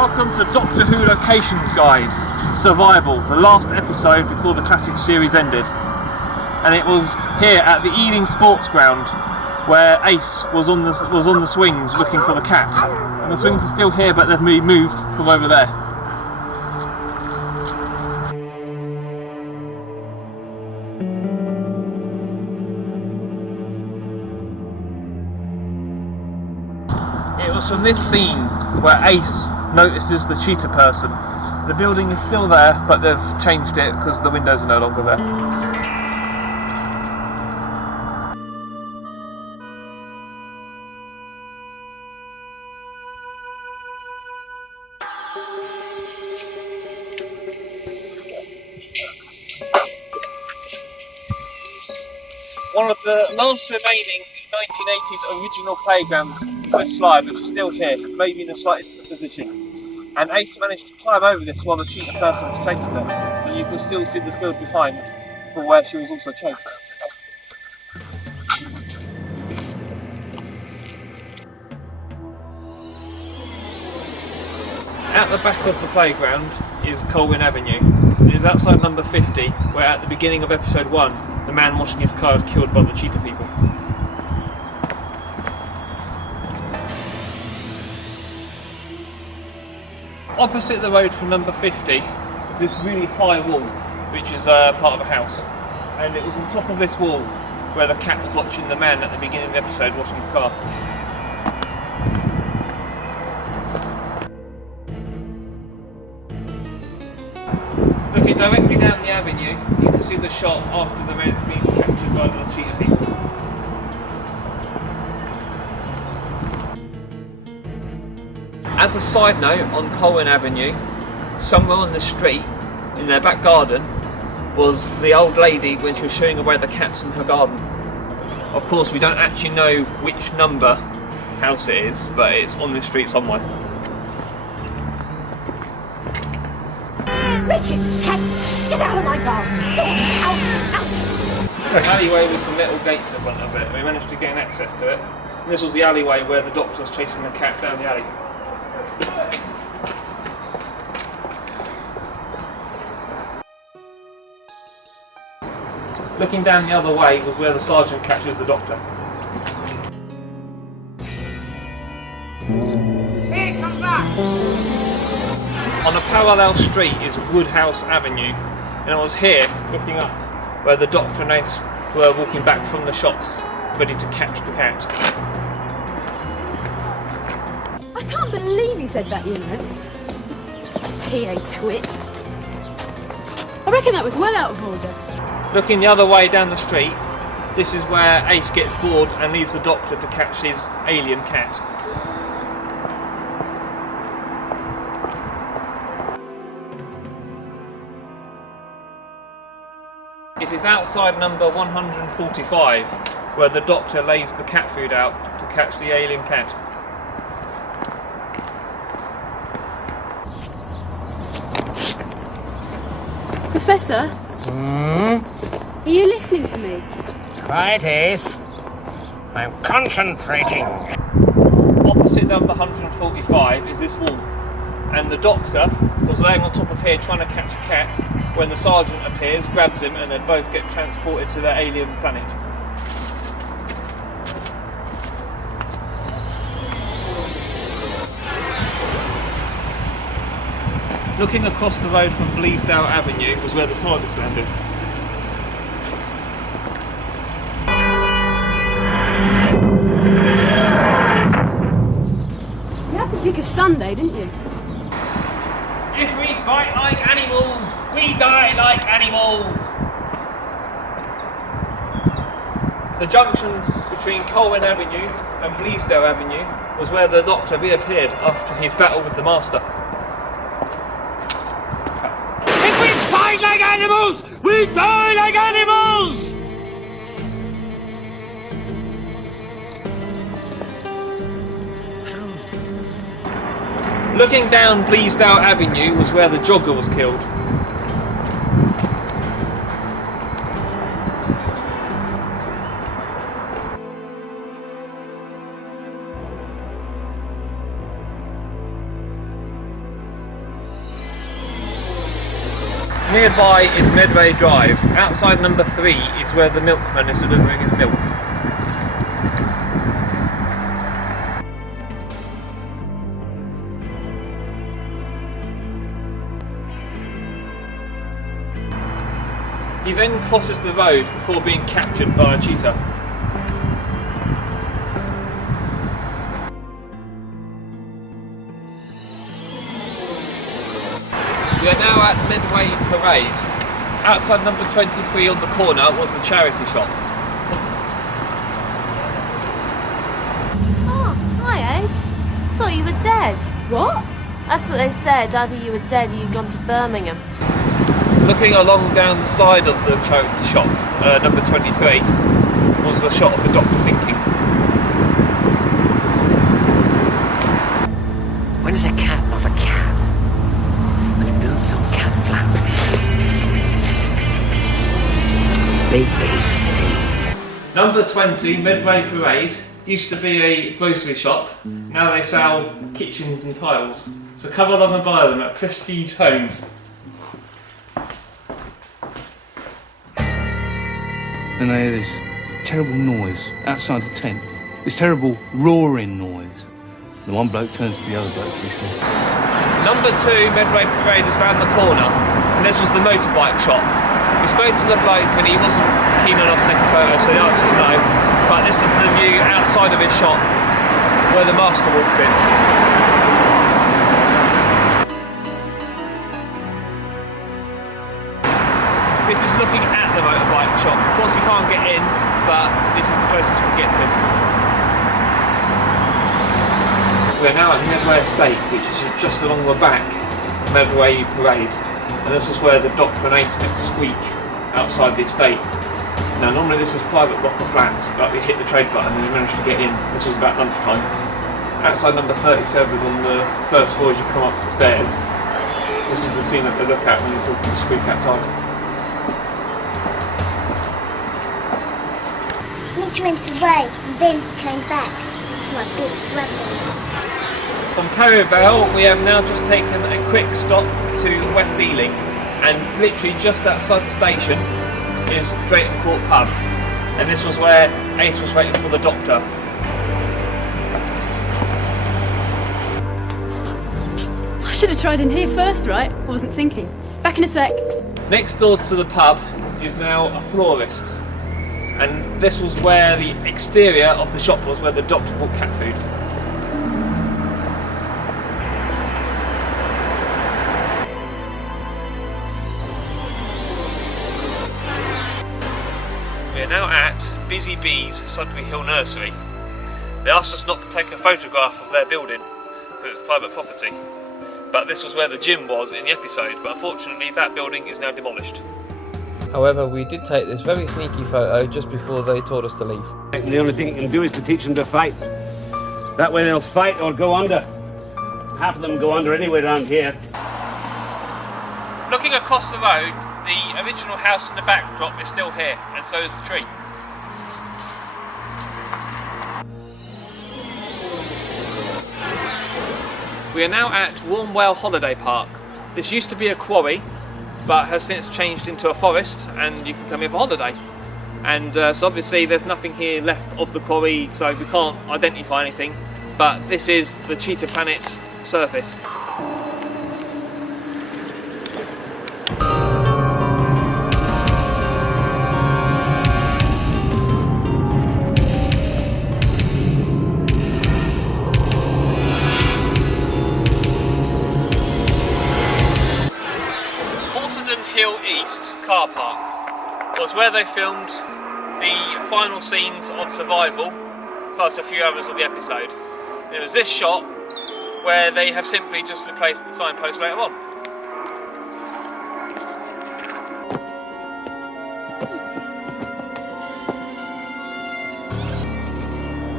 Welcome to Doctor Who Locations Guide, Survival, the last episode before the classic series ended. And it was here at the Ealing Sports Ground where Ace was on the swings looking for the cat. And the swings are still here, but they've been moved from over there. It was from this scene where Ace notices the cheetah person. The building is still there, but they've changed it because the windows are no longer there. One of the last remaining 1980s original playgrounds is this slide, which is still here, maybe in a slightly different position. And Ace managed to climb over this while the cheetah person was chasing her, and you can still see the field behind from where she was also chased. At the back of the playground is Colwyn Avenue. It is outside number 50, where at the beginning of episode 1, the man washing his car is killed by the cheetah people. Opposite the road from number 50 is this really high wall, which is part of a house. And it was on top of this wall where the cat was watching the man at the beginning of the episode washing his car. Looking directly down the avenue, you can see the shot after the man's being captured by the cheetah people. As a side note, on Colwyn Avenue, somewhere on the street, in their back garden, was the old lady when she was showing away the cats in her garden. Of course, we don't actually know which number house it is, but it's on the street somewhere. Richard, cats, get out of my garden! Go on, out! There's an alleyway with some metal gates in front of it. We managed to gain access to it. And this was the alleyway where the doctor was chasing the cat down the alley. Looking down the other way was where the sergeant catches the doctor. Here, come back! On a parallel street is Woodhouse Avenue, and I was here, looking up, where the doctor and Ace were walking back from the shops, ready to catch the cat. I can't believe he said that, you know. TA twit. I reckon that was well out of order. Looking the other way down the street, this is where Ace gets bored and leaves the doctor to catch his alien cat. It is outside number 145 where the doctor lays the cat food out to catch the alien cat. Professor? Are you listening to me? Quite is. I'm concentrating. Opposite number 145 is this wall, and the doctor was laying on top of here trying to catch a cat when the sergeant appears, grabs him, and they both get transported to their alien planet. Looking across the road from Bleasdale Avenue was where the TARDIS landed. You had to pick a Sunday, didn't you? If we fight like animals, we die like animals! The junction between Colwyn Avenue and Bleasdale Avenue was where the Doctor reappeared after his battle with the Master. If we fight like animals, we die like animals! Looking down Bleasdale Avenue was where the jogger was killed. Nearby is Medway Drive. Outside number 3 is where the milkman is delivering his milk. He then crosses the road before being captured by a cheetah. We are now at Midway Parade. Outside number 23 on the corner was the charity shop. Oh, hi Ace. Thought you were dead. What? That's what they said, either you were dead or you'd gone to Birmingham. Looking along down the side of the charity shop, number 23, was the shot of the doctor thinking. When is a cat not a cat? When it builds on cat flap. Babies. Number 20, Midway Parade, used to be a grocery shop. Now they sell kitchens and tiles. So come along and buy them at Prestige Homes. And I hear this terrible noise outside the tent. This terrible roaring noise. The one bloke turns to the other bloke and he says, Number 2, Medway Parade is round the corner, and this was the motorbike shop. We spoke to the bloke and he wasn't keen on us taking photos, so the answer is no. But this is the view outside of his shop, where the master walks in. This is looking at the motorbike shop. Of course we can't get in, but this is the closest we can get to. We're now at Medway Estate, which is just along the back of Medway Parade. And this was where the Doctor and Ace met Squeak outside the estate. Now normally this is private block of flats, but we hit the trade button and we managed to get in. This was about lunchtime. Outside number 37 on the first floor as you come up the stairs. This is the scene that they look at when you're talking to Squeak outside. Mitch went away and then he came back. It's my big brother. From Perivale, we have now just taken a quick stop to West Ealing, and literally just outside the station is Drayton Court Pub, and this was where Ace was waiting for the doctor. I should have tried in here first, right? I wasn't thinking. Back in a sec. Next door to the pub is now a florist, and this was where the exterior of the shop was, where the doctor bought cat food. We are now at Busy Bee's Sudbury Hill Nursery. They asked us not to take a photograph of their building because it's private property, but this was where the gym was in the episode, but unfortunately that building is now demolished. However, we did take this very sneaky photo just before they told us to leave. The only thing you can do is to teach them to fight. That way they'll fight or go under. Half of them go under anyway around here. Looking across the road, the original house in the backdrop is still here, and so is the tree. We are now at Warmwell Holiday Park. This used to be a quarry, but has since changed into a forest, and you can come here for holiday. And so obviously there's nothing here left of the quarry, so we can't identify anything, but this is the Cheetah Planet surface. Horsenden Hill East car park was where they filmed the final scenes of Survival, plus a few hours of the episode. And it was this shot where they have simply just replaced the signpost later on.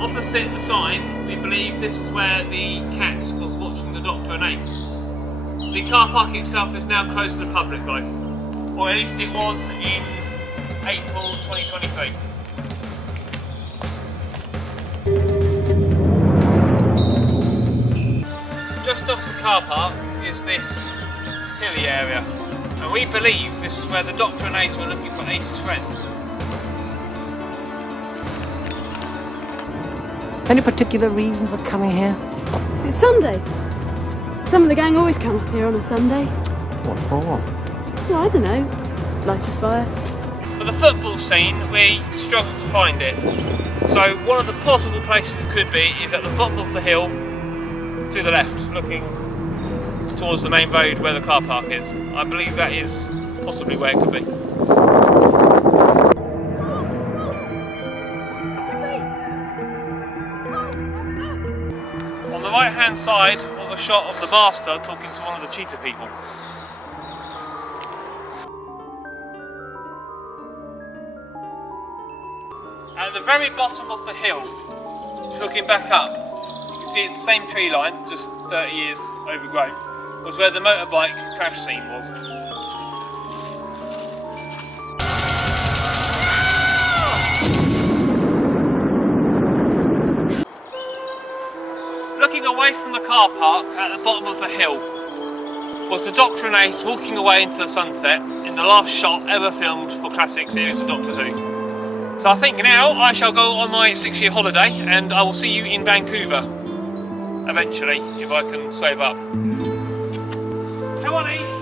Opposite the sign, we believe this is where the cat was watching the Doctor and Ace. The car park itself is now closed to the public though, or at least it was in April 2023. Just off the car park is this hilly area. And we believe this is where the Doctor and Ace were looking for Ace's friends. Any particular reason for coming here? It's Sunday. Some of the gang always come up here on a Sunday. What for? Well, I don't know. Light a fire. For the football scene, we struggled to find it. So one of the possible places it could be is at the bottom of the hill to the left, looking towards the main road where the car park is. I believe that is possibly where it could be. On the right hand side was a shot of the master talking to one of the Cheetah people. At the very bottom of the hill, looking back up, you can see it's the same tree line, just 30 years overgrown, was where the motorbike crash scene was. Looking away from the car park at the bottom of the hill was the Doctor and Ace walking away into the sunset in the last shot ever filmed for classic series of Doctor Who. So I think now I shall go on my 6-year holiday and I will see you in Vancouver eventually if I can save up. Come on, Ace!